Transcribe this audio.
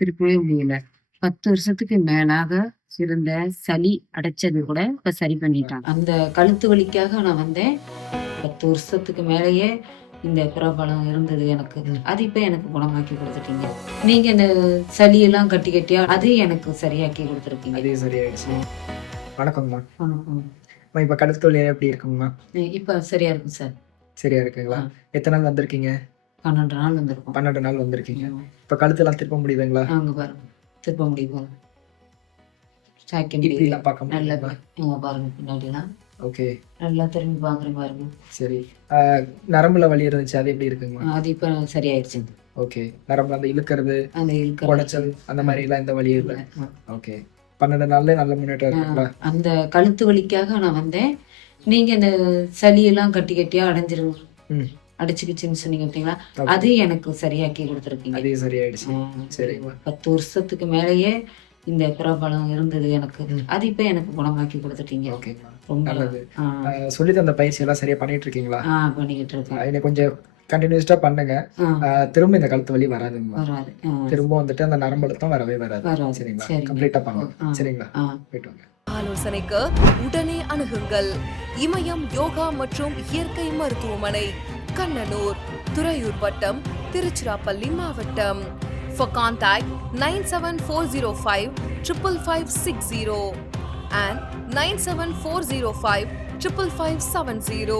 திருப்பவே முடியல. 10 வருஷத்துக்கு மேலாக இருந்த சளி அடைச்சது கூட இப்ப சரி பண்ணிட்டாங்க. அந்த கழுத்து வலிக்காக நான் வந்தேன். 10 வருஷத்துக்கு மேலேயே இந்த பிரபலம் இருந்தது எனக்கு. அது இப்ப எனக்கு குணமாக்கி கொடுத்துட்டீங்க. நீங்க இந்த சளியெல்லாம் கட்டி கட்டியா அது எனக்கு சரியாக்கி கொடுத்துருக்கீங்க. அதே சரியாயிடுச்சு. வணக்கம்மா. வணக்கம். இப்ப கழுத்து வலி எப்படி இருக்குங்கம்மா? இப்ப சரியா இருக்கும் சார். சரியா இருக்குங்களா? எத்தனை நாள் வந்திருக்கீங்க? 12 நாள் வந்திருக்கும். 12 நாள் வந்திருக்கீங்க. இப்ப கழுத்தெல்லாம் திருப்ப முடியுதுங்களா? அங்க பாருங்க. திருப்ப முடியுது. சாக்கியம் இப்படிலாம் பார்க்க நல்லா முடியுதுங்களா? பாருங்க பின்னாடிலாம். ஓகே. நல்லா திரும்பி பாக்குறேன் பாருங்க. சரி. நரம்புல வலி இருந்துச்சு, அது எப்படி இருக்குங்கம்மா? அது இப்ப சரியாயிடுச்சுங்க. ஓகே. நரம்புல அந்த இழுக்கிறது, அந்த இழுக்கிற குடைச்சல் அந்த மாதிரி எல்லாம் எந்த வலியும் இல்லை. ஓகே. 12 நாள்ல நல்ல முன்னேற்றம் இருக்குங்களா? அந்த கழுத்து வலிக்காக நான் வந்தேன். நீங்க இந்த சளியெல்லாம் கட்டி கட்டியா அடைஞ்சிருங்க. அடைச்சுக்கிச்சுன்னு சொன்னீங்க பார்த்தீங்களா? அது எனக்கு சரியாக்கி கொடுத்துருக்கீங்க. அதே சரியாயிடுச்சு. சரிங்கம்மா. 10 வருஷத்துக்கு மேலேயே இந்த பிரபலம் இருந்தது எனக்கு. அது இப்ப எனக்கு குணமாக்கி கொடுத்துட்டீங்க. ஓகேங்கம்மா. ரொம்ப நல்லது. சொல்லி தந்த பயிற்சி எல்லாம் சரியா பண்ணிட்டு இருக்கீங்களா? பண்ணிக்கிட்டு இருக்கேன். இதை கொஞ்சம் கண்டினியூஸா பண்ணுங்க. திரும்ப இந்த கழுத்து வலி வராதுங்கம்மா. வராது. திரும்ப வந்துட்டு அந்த நரம்பு அழுத்தம் வரவே வராது. சரிங்களா? கம்ப்ளீட்டா பண்ணுங்க. சரிங்களா? போயிட்டு வாங்க. ஆலோசனைக்கு உடனே அணுகுங்கள். இமயம் யோகா மற்றும் இயற்கை மருத்துவமனை, கண்ணனூர், துறையூர் வட்டம், திருச்சிராப்பள்ளி மாவட்டம். For contact 97405 55560 and 97405 55570.